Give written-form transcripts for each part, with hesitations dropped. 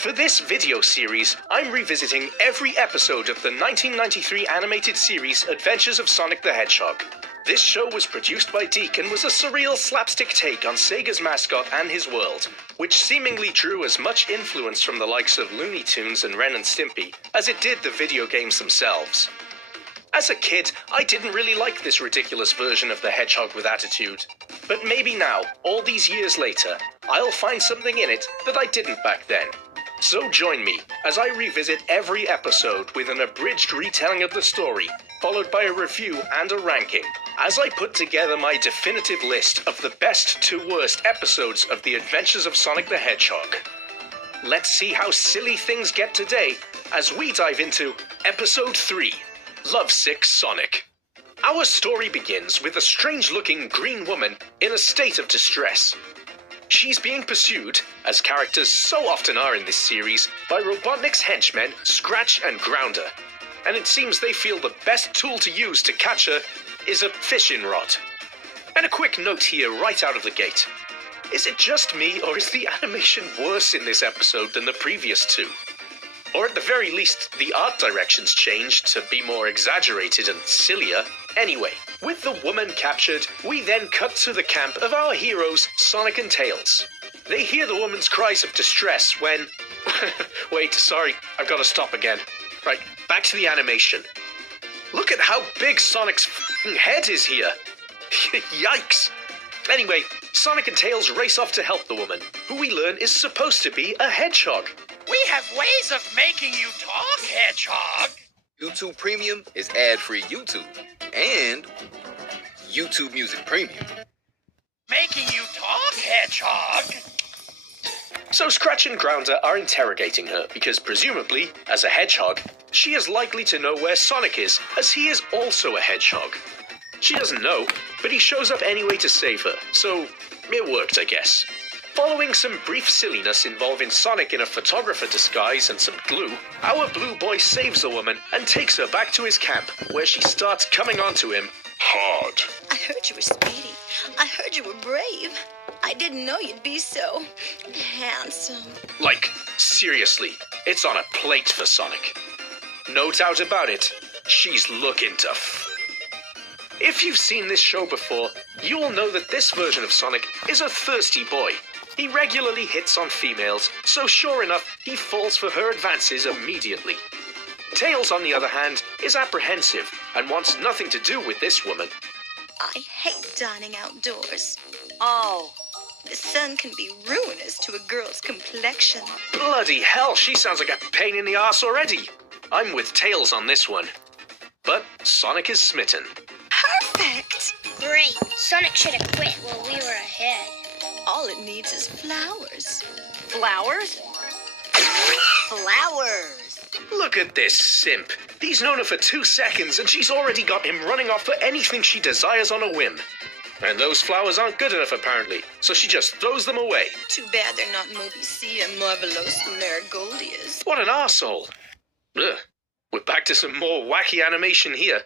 For this video series, I'm revisiting every episode of the 1993 animated series Adventures of Sonic the Hedgehog. This show was produced by Deke and was a surreal slapstick take on Sega's mascot and his world, which seemingly drew as much influence from the likes of Looney Tunes and Ren and Stimpy as it did the video games themselves. As a kid, I didn't really like this ridiculous version of the Hedgehog with attitude. But maybe now, all these years later, I'll find something in it that I didn't back then. So join me as I revisit every episode with an abridged retelling of the story, followed by a review and a ranking, as I put together my definitive list of the best to worst episodes of The Adventures of Sonic the Hedgehog. Let's see how silly things get today as we dive into Episode 3, Lovesick Sonic. Our story begins with a strange-looking green woman in a state of distress. She's being pursued, as characters so often are in this series, by Robotnik's henchmen, Scratch and Grounder. And it seems they feel the best tool to use to catch her is a fishing rod. And a quick note here right out of the gate. Is it just me, or is the animation worse in this episode than the previous two? Or at the very least, the art directions changed to be more exaggerated and sillier. Anyway, with the woman captured, we then cut to the camp of our heroes, Sonic and Tails. They hear the woman's cries of distress when... Wait, sorry, I've got to stop again. Right, back to the animation. Look at how big Sonic's f***ing head is here. Yikes. Anyway, Sonic and Tails race off to help the woman, who we learn is supposed to be a hedgehog. We have ways of making you talk, Hedgehog. YouTube Premium is ad-free YouTube and YouTube Music Premium. Making you talk, Hedgehog. So Scratch and Grounder are interrogating her because presumably, as a hedgehog, she is likely to know where Sonic is, as he is also a hedgehog. She doesn't know, but he shows up anyway to save her, so it worked, I guess. Following some brief silliness involving Sonic in a photographer disguise and some glue, our blue boy saves the woman and takes her back to his camp, where she starts coming onto him hard. I heard you were speedy. I heard you were brave. I didn't know you'd be so handsome. Like, seriously, it's on a plate for Sonic. No doubt about it, she's looking to If you've seen this show before, you will know that this version of Sonic is a thirsty boy. He regularly hits on females, so sure enough, he falls for her advances immediately. Tails, on the other hand, is apprehensive and wants nothing to do with this woman. I hate dining outdoors. Oh. The sun can be ruinous to a girl's complexion. Bloody hell, she sounds like a pain in the arse already. I'm with Tails on this one. But Sonic is smitten. Perfect! Great. Sonic should have quit while we were ahead. All it needs is flowers. Flowers? Flowers. Look at this simp. He's known her for 2 seconds and she's already got him running off for anything she desires on a whim. And those flowers aren't good enough apparently, so she just throws them away. Too bad they're not Moby and Marvelous Marigoldias. What an arsehole. Ugh. We're back to some more wacky animation here.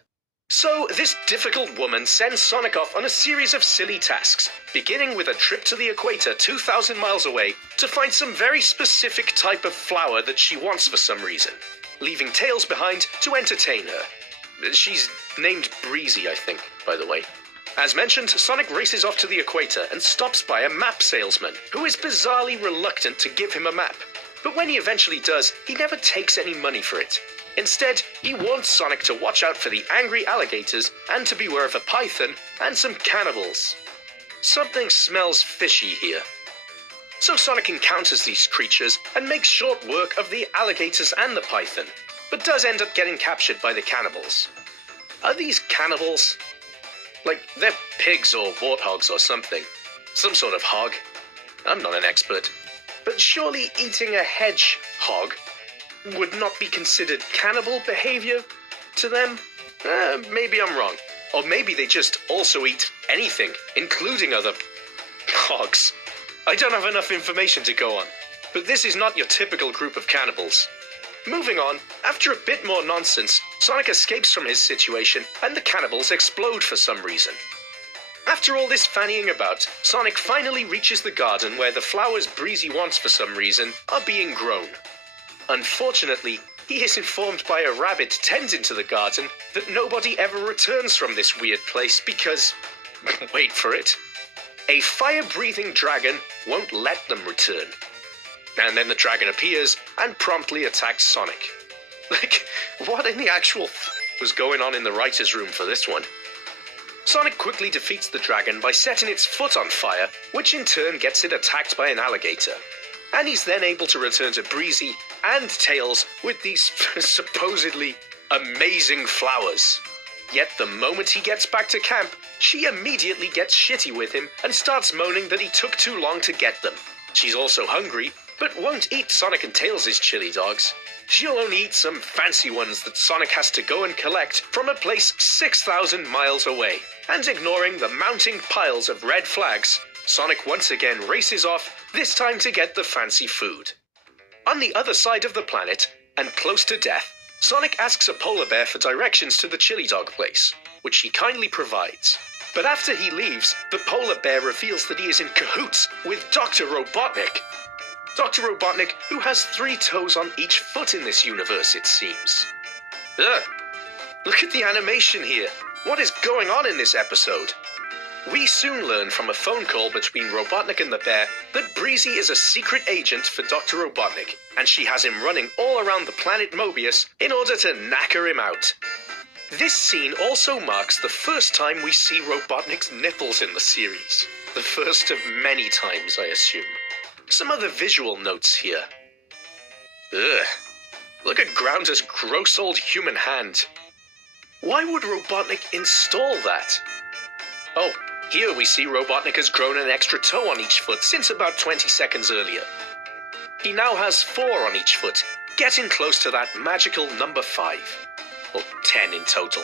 So, this difficult woman sends Sonic off on a series of silly tasks, beginning with a trip to the equator 2,000 miles away to find some very specific type of flower that she wants for some reason, leaving Tails behind to entertain her. She's named Breezy, I think, by the way. As mentioned, Sonic races off to the equator and stops by a map salesman, who is bizarrely reluctant to give him a map. But when he eventually does, he never takes any money for it. Instead, he warns Sonic to watch out for the angry alligators and to beware of a python and some cannibals. Something smells fishy here. So Sonic encounters these creatures and makes short work of the alligators and the python, but does end up getting captured by the cannibals. Are these cannibals? Like, they're pigs or warthogs or something. Some sort of hog. I'm not an expert. But surely eating a hedgehog would not be considered cannibal behavior to them? Maybe I'm wrong. Or maybe they just also eat anything, including other hogs. I don't have enough information to go on, but this is not your typical group of cannibals. Moving on, after a bit more nonsense, Sonic escapes from his situation and the cannibals explode for some reason. After all this fannying about, Sonic finally reaches the garden where the flowers Breezy wants for some reason are being grown. Unfortunately, he is informed by a rabbit tending to the garden that nobody ever returns from this weird place because, wait for it, a fire-breathing dragon won't let them return. And then the dragon appears and promptly attacks Sonic. Like, what in the actual was going on in the writer's room for this one? Sonic quickly defeats the dragon by setting its foot on fire, which in turn gets it attacked by an alligator. And he's then able to return to Breezy and Tails with these supposedly amazing flowers. Yet the moment he gets back to camp, she immediately gets shitty with him and starts moaning that he took too long to get them. She's also hungry, but won't eat Sonic and Tails' chili dogs. She'll only eat some fancy ones that Sonic has to go and collect from a place 6,000 miles away. And ignoring the mounting piles of red flags, Sonic once again races off, this time to get the fancy food. On the other side of the planet, and close to death, Sonic asks a polar bear for directions to the chili dog place, which he kindly provides. But after he leaves, the polar bear reveals that he is in cahoots with Dr. Robotnik. Dr. Robotnik, who has 3 toes on each foot in this universe, it seems. Ugh. Look at the animation here. What is going on in this episode? We soon learn from a phone call between Robotnik and the bear that Breezy is a secret agent for Dr. Robotnik, and she has him running all around the planet Mobius in order to knacker him out. This scene also marks the first time we see Robotnik's nipples in the series. The first of many times, I assume. Some other visual notes here. Ugh. Look at Grounder's gross old human hand. Why would Robotnik install that? Oh, here we see Robotnik has grown an extra toe on each foot since about 20 seconds earlier. He now has 4 on each foot, getting close to that magical number 5. Or 10 in total.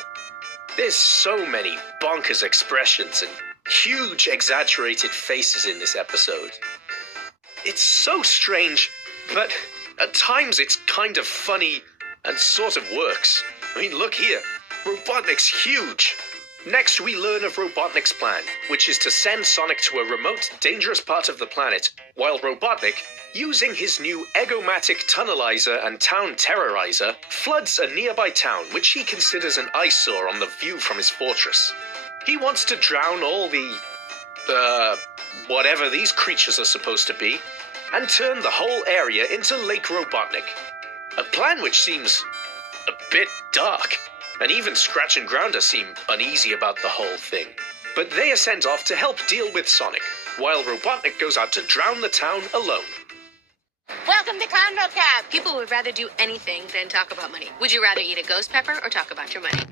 There's so many bonkers expressions and huge exaggerated faces in this episode. It's so strange, but at times it's kind of funny and sort of works. I mean, look here. Robotnik's huge. Next, we learn of Robotnik's plan, which is to send Sonic to a remote, dangerous part of the planet, while Robotnik, using his new Egomatic Tunnelizer and Town Terrorizer, floods a nearby town which he considers an eyesore on the view from his fortress. He wants to drown all the whatever these creatures are supposed to be, and turn the whole area into Lake Robotnik. A plan which seems a bit dark, and even Scratch and Grounder seem uneasy about the whole thing. But they are sent off to help deal with Sonic, while Robotnik goes out to drown the town alone. Welcome to Condo Cab! People would rather do anything than talk about money. Would you rather eat a ghost pepper or talk about your money?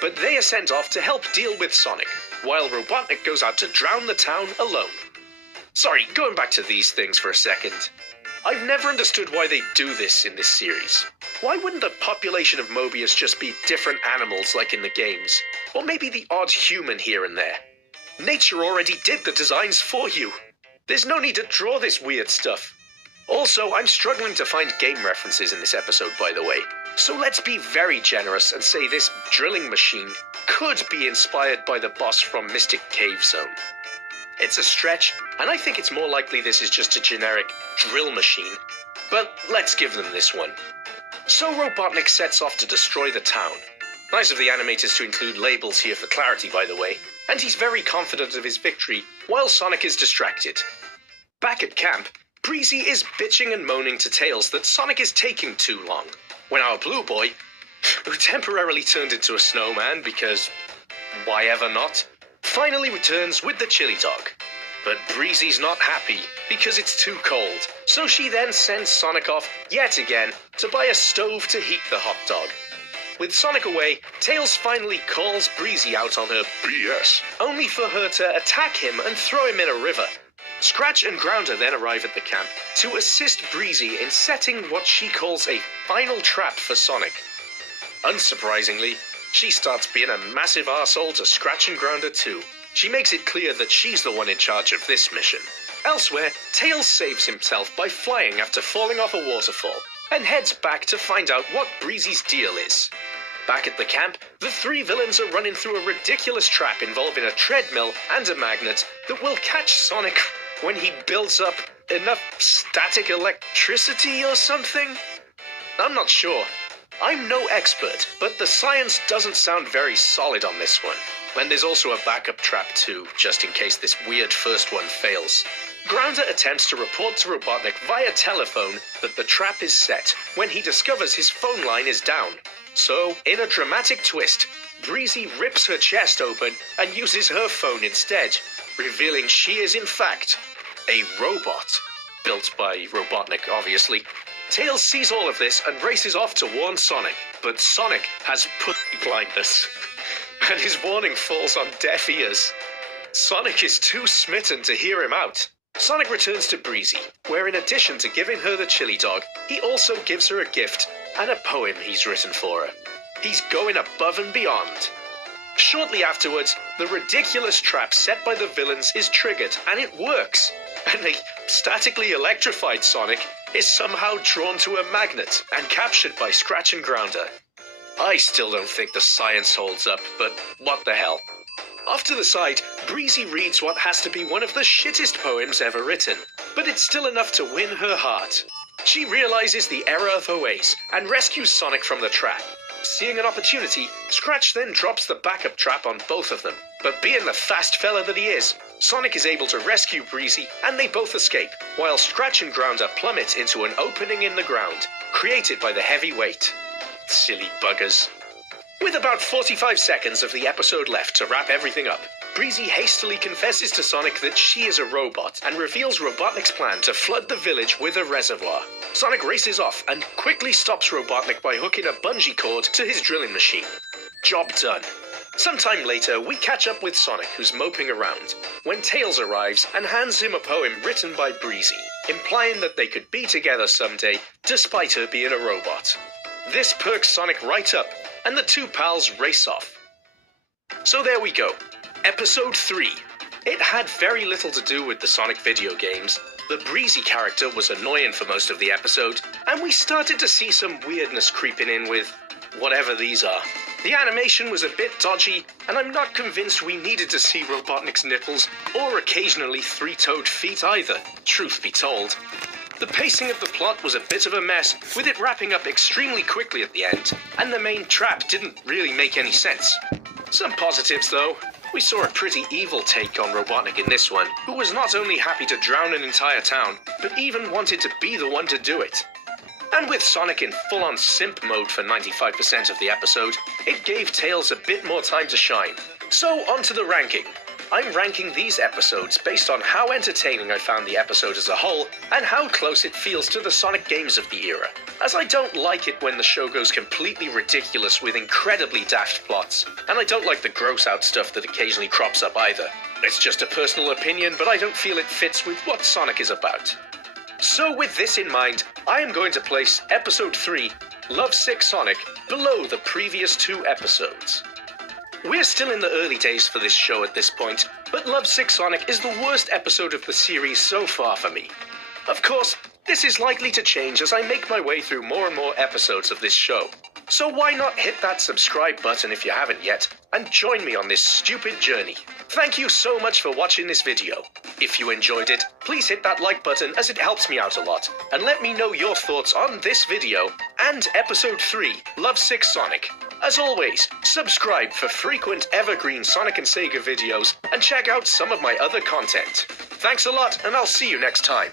But they are sent off to help deal with Sonic, while Robotnik goes out to drown the town alone. Sorry, going back to these things for a second. I've never understood why they do this in this series. Why wouldn't the population of Mobius just be different animals like in the games? Or maybe the odd human here and there? Nature already did the designs for you. There's no need to draw this weird stuff. Also, I'm struggling to find game references in this episode, by the way. So let's be very generous and say this drilling machine could be inspired by the boss from Mystic Cave Zone. It's a stretch, and I think it's more likely this is just a generic drill machine. But let's give them this one. So Robotnik sets off to destroy the town. Nice of the animators to include labels here for clarity, by the way. And he's very confident of his victory, while Sonic is distracted. Back at camp, Breezy is bitching and moaning to Tails that Sonic is taking too long, when our blue boy, who temporarily turned into a snowman because why ever not, finally returns with the chili dog. But Breezy's not happy because it's too cold, so she then sends Sonic off yet again to buy a stove to heat the hot dog. With Sonic away, Tails finally calls Breezy out on her BS, only for her to attack him and throw him in a river. Scratch and Grounder then arrive at the camp to assist Breezy in setting what she calls a final trap for Sonic. Unsurprisingly, she starts being a massive arsehole to Scratch and Grounder too. She makes it clear that she's the one in charge of this mission. Elsewhere, Tails saves himself by flying after falling off a waterfall, and heads back to find out what Breezy's deal is. Back at the camp, the three villains are running through a ridiculous trap involving a treadmill and a magnet that will catch Sonic when he builds up enough static electricity or something? I'm not sure. I'm no expert, but the science doesn't sound very solid on this one. And there's also a backup trap too, just in case this weird first one fails. Grounder attempts to report to Robotnik via telephone that the trap is set when he discovers his phone line is down. So, in a dramatic twist, Breezy rips her chest open and uses her phone instead, revealing she is in fact a robot. Built by Robotnik, obviously. Tails sees all of this and races off to warn Sonic, but Sonic has pussy blindness, and his warning falls on deaf ears. Sonic is too smitten to hear him out. Sonic returns to Breezy, where in addition to giving her the chili dog, he also gives her a gift and a poem he's written for her. He's going above and beyond. Shortly afterwards, the ridiculous trap set by the villains is triggered, and it works. And a statically electrified Sonic is somehow drawn to a magnet and captured by Scratch and Grounder. I still don't think the science holds up, but what the hell. Off to the side, Breezy reads what has to be one of the shittest poems ever written, but it's still enough to win her heart. She realizes the error of her ways and rescues Sonic from the trap. Seeing an opportunity, Scratch then drops the backup trap on both of them. But being the fast fella that he is, Sonic is able to rescue Breezy and they both escape, while Scratch and Grounder plummet into an opening in the ground, created by the heavy weight. Silly buggers. With about 45 seconds of the episode left to wrap everything up, Breezy hastily confesses to Sonic that she is a robot and reveals Robotnik's plan to flood the village with a reservoir. Sonic races off and quickly stops Robotnik by hooking a bungee cord to his drilling machine. Job done. Sometime later, we catch up with Sonic, who's moping around, when Tails arrives and hands him a poem written by Breezy, implying that they could be together someday, despite her being a robot. This perks Sonic right up, and the two pals race off. So there we go. Episode 3. It had very little to do with the Sonic video games. The Breezy character was annoying for most of the episode, and we started to see some weirdness creeping in with whatever these are. The animation was a bit dodgy, and I'm not convinced we needed to see Robotnik's nipples or occasionally three-toed feet either, truth be told. The pacing of the plot was a bit of a mess, with it wrapping up extremely quickly at the end, and the main trap didn't really make any sense. Some positives though. We saw a pretty evil take on Robotnik in this one, who was not only happy to drown an entire town, but even wanted to be the one to do it. And with Sonic in full-on simp mode for 95% of the episode, it gave Tails a bit more time to shine. So onto the ranking. I'm ranking these episodes based on how entertaining I found the episode as a whole, and how close it feels to the Sonic games of the era, as I don't like it when the show goes completely ridiculous with incredibly daft plots, and I don't like the gross-out stuff that occasionally crops up either. It's just a personal opinion, but I don't feel it fits with what Sonic is about. So with this in mind, I am going to place Episode 3, Lovesick Sonic, below the previous two episodes. We're still in the early days for this show at this point, but Lovesick Sonic is the worst episode of the series so far for me. Of course, this is likely to change as I make my way through more and more episodes of this show. So why not hit that subscribe button if you haven't yet, and join me on this stupid journey. Thank you so much for watching this video. If you enjoyed it, please hit that like button as it helps me out a lot, and let me know your thoughts on this video and Episode 3, Lovesick Sonic. As always, subscribe for frequent evergreen Sonic and Sega videos, and check out some of my other content. Thanks a lot, and I'll see you next time.